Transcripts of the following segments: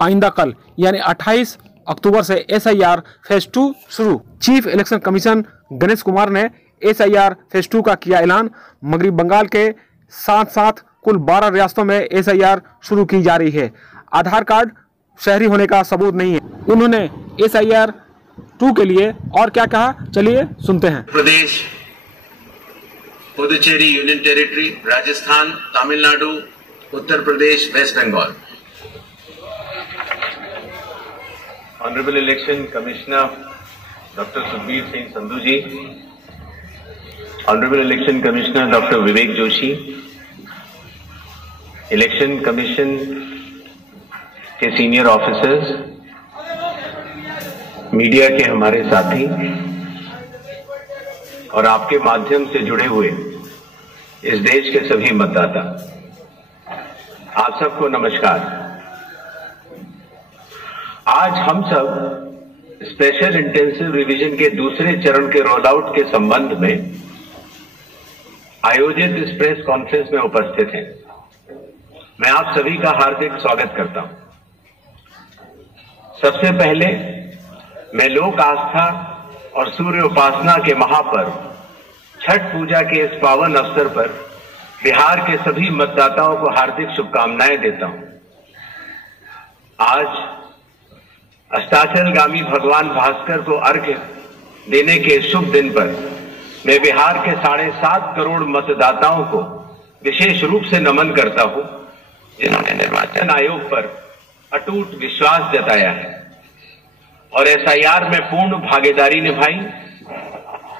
आइंदा कल यानी 28 अक्टूबर से SIR फेज 2 शुरू। Chief election commission Ganesh Kumar ने SIR फेज 2 का किया ऐलान। मगरबी बंगाल के साथ साथ कुल 12 रियासतों में SIR शुरू की जा रही है। आधार कार्ड शहरी होने का सबूत नहीं है। उन्होंने SIR 2 के लिए और क्या कहा, चलिए सुनते हैं। Pradesh, Puducherry union territory, Rajasthan, Tamil Nadu, Uttar Pradesh, west Bengal. Honourable election commissioner doctor Sukhbir Singh Sandhu ji, honourable election commissioner doctor Vivek Joshi, election commission के सीनियर ऑफिसर्स, मीडिया के हमारे साथी और आपके माध्यम से जुड़े हुए इस देश के सभी मतदाता, आप सबको नमस्कार। आज हम सब स्पेशल इंटेंसिव रिवीजन के दूसरे चरण के रोल आउट के संबंध में आयोजित इस प्रेस कॉन्फ्रेंस में उपस्थित हैं। मैं आप सभी का हार्दिक स्वागत करता हूं। सबसे पहले मैं लोक आस्था और सूर्य उपासना के महापर्व छठ पूजा के इस पावन अवसर पर बिहार के सभी मतदाताओं को हार्दिक शुभकामनाएं देता हूं। आज अस्ताचलगामी भगवान भास्कर को अर्घ्य देने के शुभ दिन पर मैं बिहार के 7.5 करोड़ मतदाताओं को विशेष रूप से नमन करता हूं, जिन्होंने निर्वाचन आयोग पर अटूट विश्वास जताया है और SIR में पूर्ण भागीदारी निभाई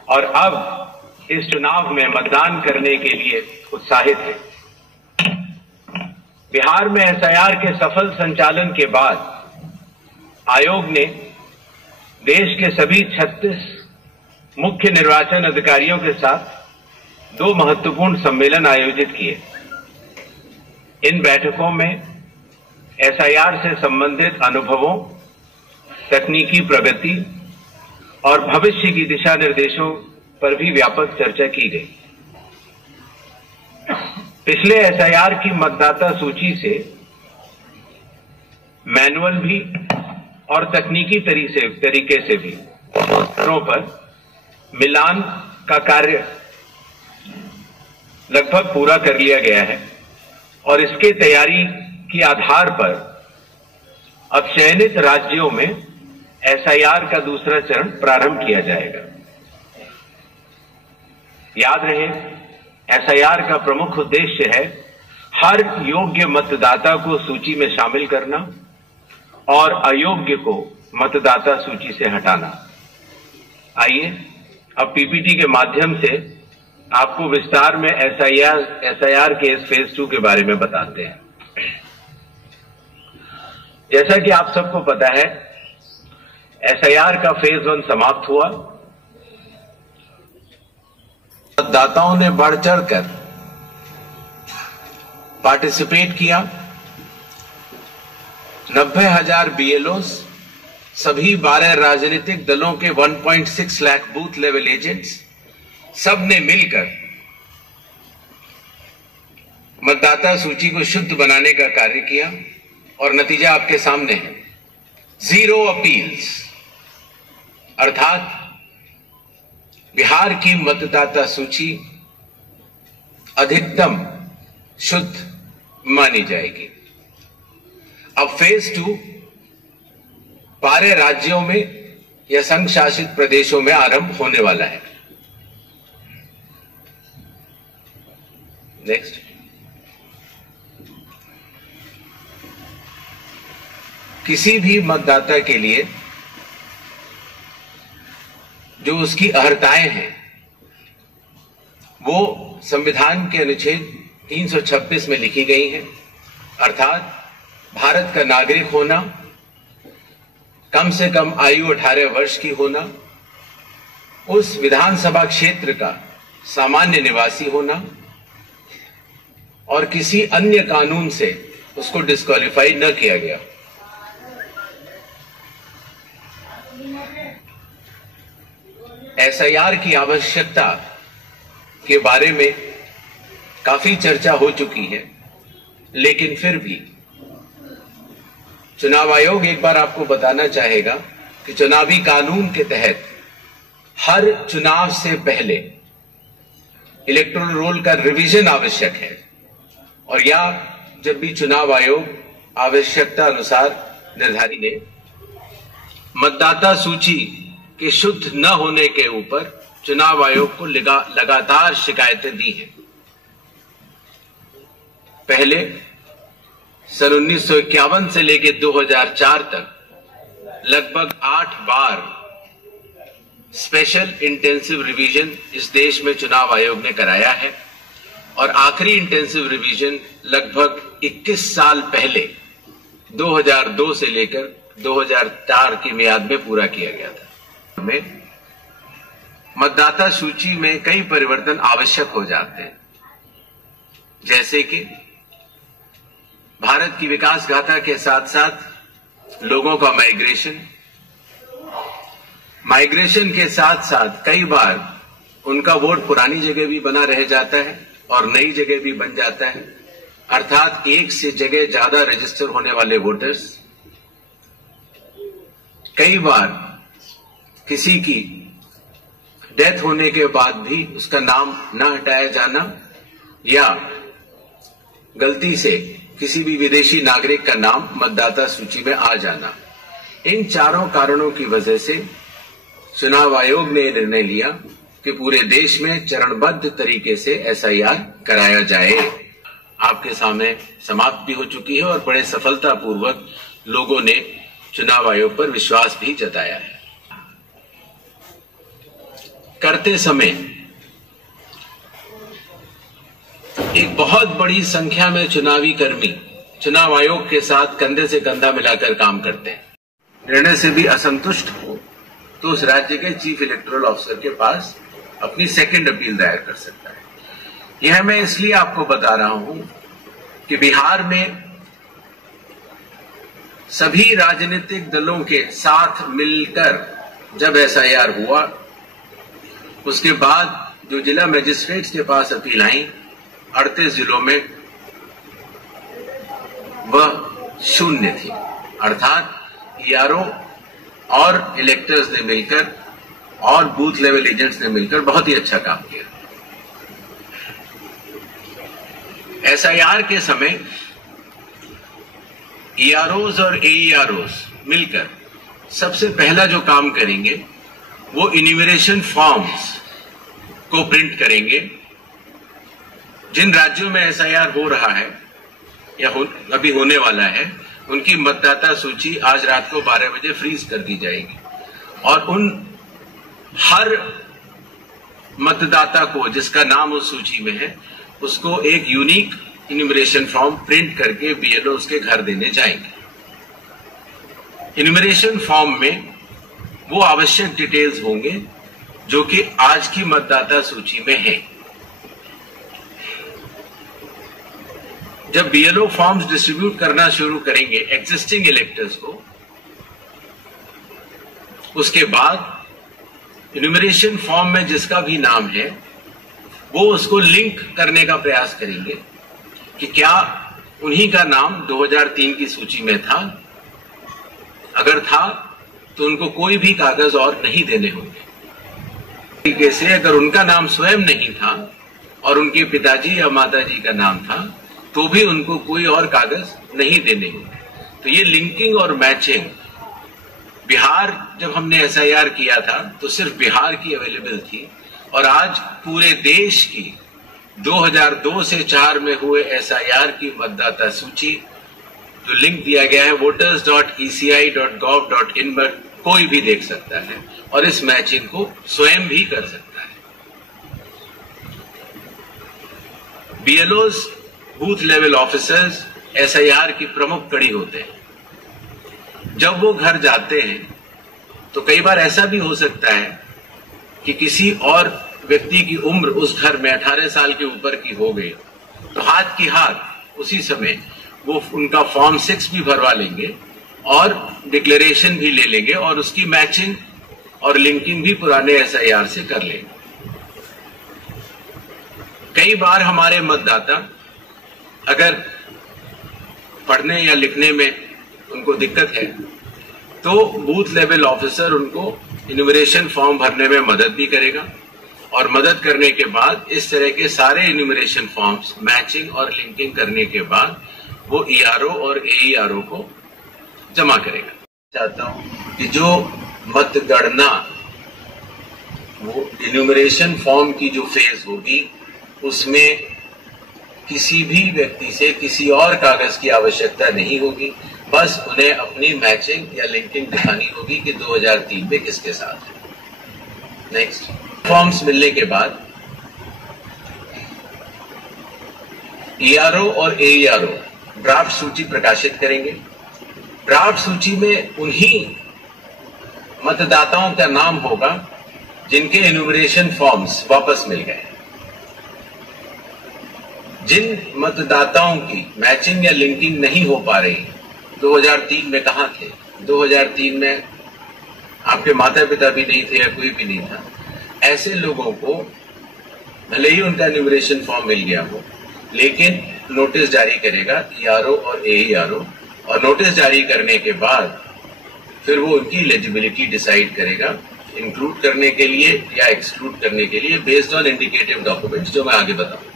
और अब इस चुनाव में मतदान करने के लिए उत्साहित है। बिहार में SIR के सफल संचालन के बाद आयोग ने देश के सभी 36 मुख्य निर्वाचन अधिकारियों के साथ 2 महत्वपूर्ण सम्मेलन आयोजित किए। इन बैठकों में SIR से संबंधित अनुभवों, तकनीकी प्रगति और भविष्य की दिशा निर्देशों पर भी व्यापक चर्चा की गई। पिछले SIR की मतदाता सूची से मैनुअल भी और तकनीकी तरीके से भी स्तरों पर मिलान का कार्य लगभग पूरा कर लिया गया है और इसके तैयारी के आधार पर अब चयनित राज्यों में SIR का दूसरा चरण प्रारंभ किया जाएगा। याद रहे, SIR का प्रमुख उद्देश्य है हर योग्य मतदाता को सूची में शामिल करना और अयोग्य को मतदाता सूची से हटाना। आइए अब PPT के माध्यम से आपको विस्तार में SIR के इस फेज 2 के बारे में बताते हैं। जैसा कि आप सबको पता है, SIR का फेज 1 समाप्त हुआ। मतदाताओं ने बढ़ चढ़कर पार्टिसिपेट किया। 90,000 BLOs, सभी 12 राजनीतिक दलों के 1.6 लाख बूथ लेवल एजेंट्स, सब ने मिलकर मतदाता सूची को शुद्ध बनाने का कार्य किया और नतीजा आपके सामने है। 0 अपील्स, अर्थात बिहार की मतदाता सूची अधिकतम शुद्ध मानी जाएगी। अब फेज 2 12 राज्यों में या संघ शासित प्रदेशों में आरंभ होने वाला है। नेक्स्ट, किसी भी मतदाता के लिए जो उसकी अर्हताएं हैं वो संविधान के अनुच्छेद 326 में लिखी गई हैं, अर्थात भारत का नागरिक होना, कम से कम आयु 18 वर्ष की होना, उस विधानसभा क्षेत्र का सामान्य निवासी होना और किसी अन्य कानून से उसको डिस्क्वालीफाई न किया गया। SIR की आवश्यकता के बारे में काफी चर्चा हो चुकी है, लेकिन फिर भी चुनाव आयोग एक बार आपको बताना चाहेगा कि चुनावी कानून के तहत हर चुनाव से पहले इलेक्टोरल रोल का रिवीजन आवश्यक है, और या जब भी चुनाव आयोग आवश्यकता अनुसार निर्धारित ने मतदाता सूची के शुद्ध न होने के ऊपर चुनाव आयोग को लगातार शिकायतें दी हैं। पहले सन 1951 से लेकर 2004 तक लगभग 8 बार स्पेशल इंटेंसिव रिवीजन इस देश में चुनाव आयोग ने कराया है, और आखिरी इंटेंसिव रिवीजन लगभग 21 साल पहले 2002 से लेकर 2004 की मियाद में पूरा किया गया था। में मतदाता सूची में कई परिवर्तन आवश्यक हो जाते हैं, जैसे कि भारत की विकास गाथा के साथ साथ लोगों का माइग्रेशन के साथ साथ कई बार उनका वोट पुरानी जगह भी बना रह जाता है और नई जगह भी बन जाता है, अर्थात एक से जगह ज्यादा रजिस्टर होने वाले वोटर्स, कई बार किसी की डेथ होने के बाद भी उसका नाम न हटाया जाना, या गलती से किसी भी विदेशी नागरिक का नाम मतदाता सूची में आ जाना। इन चारों कारणों की वजह से चुनाव आयोग ने निर्णय लिया कि पूरे देश में चरणबद्ध तरीके से एसआईआर कराया जाए। आपके सामने समाप्त भी हो चुकी है और बड़े सफलतापूर्वक लोगों ने चुनाव आयोग पर विश्वास भी जताया है। करते समय एक बहुत बड़ी संख्या में चुनावी कर्मी चुनाव आयोग के साथ कंधे से कंधा मिलाकर काम करते हैं। निर्णय से भी असंतुष्ट हो तो उस राज्य के चीफ इलेक्टोरल ऑफिसर के पास अपनी सेकंड अपील दायर कर सकता है। यह मैं इसलिए आपको बता रहा हूं कि बिहार में सभी राजनीतिक दलों के साथ मिलकर जब एसआईआर हुआ, उसके बाद जो जिला मजिस्ट्रेट्स के पास अपील आई 38 जिलों में, वह 0 थी। अर्थात ईआरओ और इलेक्टर्स ने मिलकर और बूथ लेवल एजेंट्स ने मिलकर बहुत ही अच्छा काम किया। एसआईआर के समय ईआरओज और एईआरओज मिलकर सबसे पहला जो काम करेंगे वो इन्यूमरेशन फॉर्म्स को प्रिंट करेंगे। जिन राज्यों में एसआईआर हो रहा है या अभी होने वाला है, उनकी मतदाता सूची आज रात को 12 बजे फ्रीज कर दी जाएगी, और उन हर मतदाता को जिसका नाम उस सूची में है, उसको एक यूनिक इन्यूमरेशन फॉर्म प्रिंट करके बीएलओ उसके घर देने जाएंगे। इन्यूमरेशन फॉर्म में वो आवश्यक डिटेल्स होंगे जो कि आज की मतदाता सूची में है। जब बीएलओ फॉर्म्स डिस्ट्रीब्यूट करना शुरू करेंगे एग्जिस्टिंग इलेक्टर्स को, उसके बाद इन्यूमरेशन फॉर्म में जिसका भी नाम है वो उसको लिंक करने का प्रयास करेंगे कि क्या उन्हीं का नाम 2003 की सूची में था। अगर था तो उनको कोई भी कागज और नहीं देने होंगे। तरीके से अगर उनका नाम स्वयं नहीं था और उनके पिताजी या माताजी का नाम था तो भी उनको कोई और कागज नहीं देने होंगे। तो ये लिंकिंग और मैचिंग, बिहार जब हमने एसआईआर किया था तो सिर्फ बिहार की अवेलेबल थी, और आज पूरे देश की 2002 से 4 में हुए एसआईआर की मतदाता सूची जो लिंक दिया गया है voters.eci.gov.in पर कोई भी देख सकता है और इस मैचिंग को स्वयं भी कर सकता है। बीएलओज, बूथ लेवल ऑफिसर्स एसआईआर की प्रमुख कड़ी होते हैं। जब वो घर जाते हैं तो कई बार ऐसा भी हो सकता है कि किसी और व्यक्ति की उम्र उस घर में 18 साल के ऊपर की हो गई, तो हाथ की हाथ उसी समय वो उनका फॉर्म 6 भी भरवा लेंगे और डिक्लेरेशन भी ले लेंगे और उसकी मैचिंग और लिंकिंग भी पुराने एसआईआर से कर लेंगे। कई बार हमारे मतदाता अगर पढ़ने या लिखने में उनको दिक्कत है तो बूथ लेवल ऑफिसर उनको इन्यूमरेशन फॉर्म भरने में मदद भी करेगा और मदद करने के बाद इस तरह के सारे इन्यूमरेशन फॉर्म्स मैचिंग और लिंकिंग करने के बाद वो ईआरओ और एईआरओ को जमा करेगा। चाहता हूं कि जो मतगणना वो इन्यूमरेशन फॉर्म की जो फेज होगी उसमें किसी भी व्यक्ति से किसी और कागज की आवश्यकता नहीं होगी, बस उन्हें अपनी मैचिंग या लिंकिंग दिखानी होगी कि 2003 में किसके साथ है। नेक्स्ट, फॉर्म्स मिलने के बाद ईआरओ और एईआरओ ड्राफ्ट सूची प्रकाशित करेंगे। ड्राफ्ट सूची में उन्हीं मतदाताओं का नाम होगा जिनके इन्यूमरेशन फॉर्म्स वापस मिल गए। जिन मतदाताओं की मैचिंग या लिंकिंग नहीं हो पा रही, 2003 में कहां थे, 2003 में आपके माता पिता भी नहीं थे या कोई भी नहीं था, ऐसे लोगों को भले ही उनका इन्यूमरेशन फॉर्म मिल गया हो लेकिन नोटिस जारी करेगा ईआरओ और एईआरओ, और नोटिस जारी करने के बाद फिर वो उनकी एलिजिबिलिटी डिसाइड करेगा इंक्लूड करने के लिए या एक्सक्लूड करने के लिए बेस्ड ऑन इंडिकेटिव डॉक्यूमेंट्स जो मैं आगे बताऊं।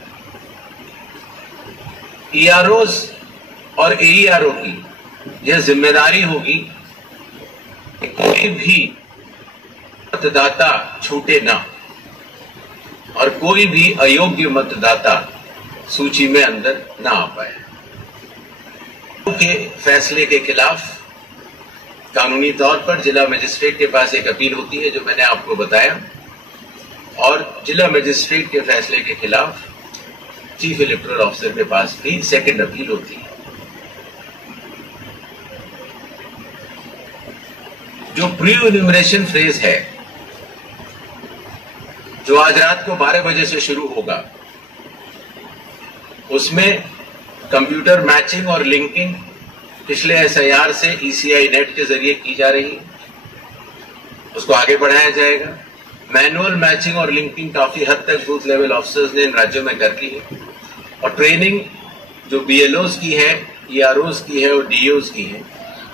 ईआरओस और एईआरओ की यह जिम्मेदारी होगी कि कोई भी मतदाता छूटे ना और कोई भी अयोग्य मतदाता सूची में अंदर ना आ पाए। के फैसले के खिलाफ कानूनी तौर पर जिला मजिस्ट्रेट के पास एक अपील होती है जो मैंने आपको बताया, और जिला मजिस्ट्रेट के फैसले के खिलाफ चीफ इलेक्टोरल ऑफिसर के पास भी सेकंड अपील होती है। जो प्री इन्यूमरेशन फेज है जो आज रात को 12 बजे से शुरू होगा, उसमें कंप्यूटर मैचिंग और लिंकिंग पिछले एसआईआर से ईसीआई नेट के जरिए की जा रही है, उसको आगे बढ़ाया जाएगा। मैनुअल मैचिंग और लिंकिंग काफी हद तक बूथ लेवल ऑफिसर्स ने इन राज्यों में कर ली है, और ट्रेनिंग जो बीएलओस की है, ईआरओस की है और डीओस की है।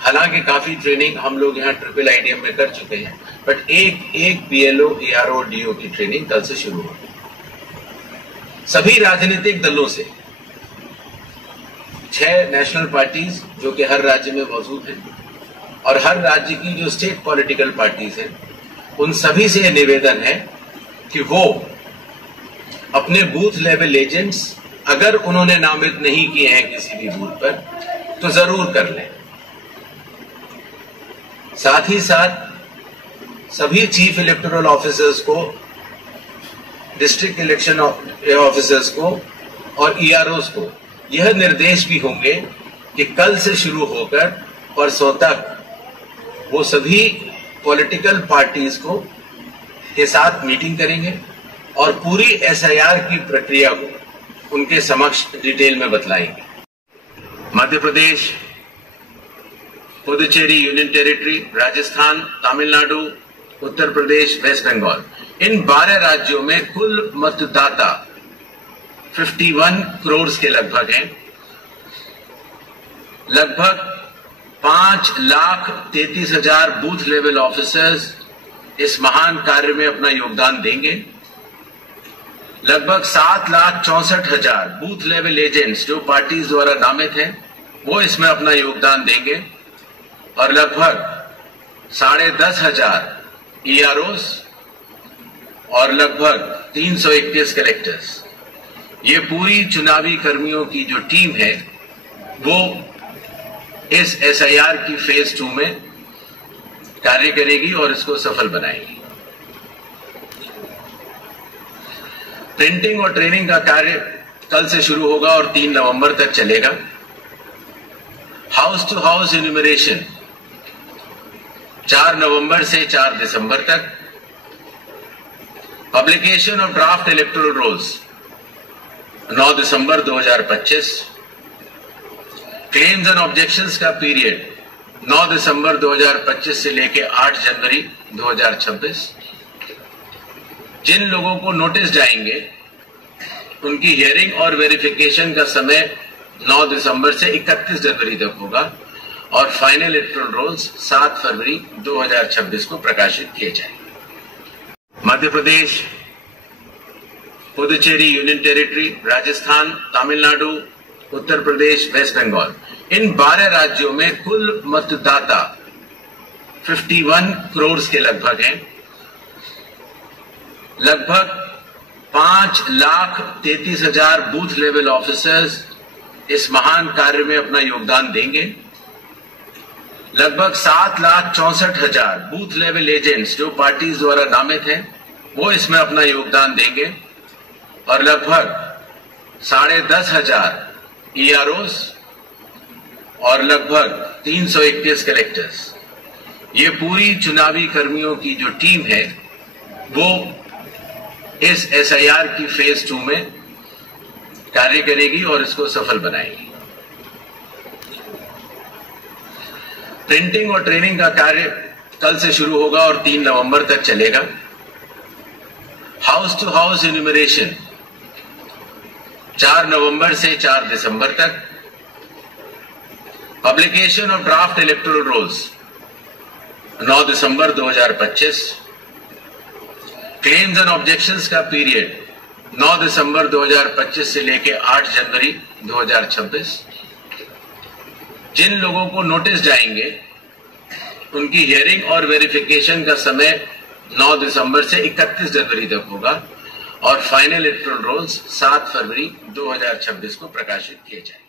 हालांकि काफी ट्रेनिंग हम लोग यहाँ ट्रिपल आईडीएम में कर चुके हैं, बट एक बीएलओ, ईआरओ और डीओ की ट्रेनिंग कल से शुरू होगी। सभी राजनीतिक दलों से 6 नेशनल पार्टीज जो कि हर राज्य में मौजूद हैं, और हर राज्य की जो स्टेट पॉलिटिकल पार्टीज हैं, उन सभी से निवेदन है कि वो अपने बूथ लेवल एजेंट्स अगर उन्होंने नामित नहीं किए हैं किसी भी बूथ पर तो जरूर कर लें। साथ ही साथ सभी चीफ इलेक्टोरल ऑफिसर्स को, डिस्ट्रिक्ट इलेक्शन ऑफिसर्स को और ईआरओस को यह निर्देश भी होंगे कि कल से शुरू होकर परसों तक वो सभी पॉलिटिकल पार्टीज को के साथ मीटिंग करेंगे और पूरी एसआईआर की प्रक्रिया को उनके समक्ष डिटेल में बतलाएंगे। Madhya Pradesh, Puducherry union territory, Rajasthan, Tamil Nadu, Uttar Pradesh, west Bengal, इन 12 राज्यों में कुल मतदाता 51 करोड़ के लगभग हैं। लगभग 5,33,000 बूथ लेवल ऑफिसर्स इस महान कार्य में अपना योगदान देंगे। लगभग 7,64,000 बूथ लेवल एजेंट्स जो पार्टीज द्वारा नामित हैं वो इसमें अपना योगदान देंगे, और लगभग 10,500 ईआरओस और लगभग 321 कलेक्टर्स, ये पूरी चुनावी कर्मियों की जो टीम है वो इस एसआईआर की फेज 2 में कार्य करेगी और इसको सफल बनाएगी। प्रिंटिंग और ट्रेनिंग का कार्य कल से शुरू होगा और 3 नवंबर तक चलेगा। हाउस टू हाउस इन्यूमरेशन 4 नवंबर से 4 दिसंबर तक। Publication of draft electoral rolls 9 दिसंबर 2025। क्लेम्स एंड ऑब्जेक्शंस का पीरियड 9 दिसंबर 2025 से लेकर 8 जनवरी 2026। जिन लोगों को नोटिस जाएंगे उनकी हियरिंग और वेरिफिकेशन का समय 9 दिसंबर से 31 जनवरी तक होगा, और फाइनल इलेक्टोरल रोल्स 7 फरवरी 2026 को प्रकाशित किए जाएंगे। Madhya Pradesh, Puducherry union territory, Rajasthan, Tamil Nadu, Uttar Pradesh, west Bengal, इन 12 राज्यों में कुल मतदाता 51 करोड़ के लगभग हैं। लगभग 5,33,000 बूथ लेवल ऑफिसर्स इस महान कार्य में अपना योगदान देंगे। लगभग 7,64,000 बूथ लेवल एजेंट्स जो पार्टीज द्वारा नामित हैं वो इसमें अपना योगदान देंगे और लगभग 10,500 EROs और लगभग 331 कलेक्टर्स, ये पूरी चुनावी कर्मियों की जो टीम है वो इस SIR की फेज 2 में कार्य करेगी और इसको सफल बनाएगी। प्रिंटिंग और ट्रेनिंग का कार्य कल से शुरू होगा और 3 नवंबर तक चलेगा। हाउस टू हाउस इन्यूमरेशन 4 नवंबर से 4 दिसंबर तक। Publication of draft electoral rolls 9 दिसंबर 2025। क्लेम्स एंड ऑब्जेक्शंस का पीरियड 9 दिसंबर 2025 से लेकर 8 जनवरी 2026। जिन लोगों को नोटिस जाएंगे उनकी हियरिंग और वेरिफिकेशन का समय 9 दिसंबर से 31 जनवरी तक होगा और फाइनल इलेक्टोरल रोल्स 7 फरवरी 2026 को प्रकाशित किए जाएंगे।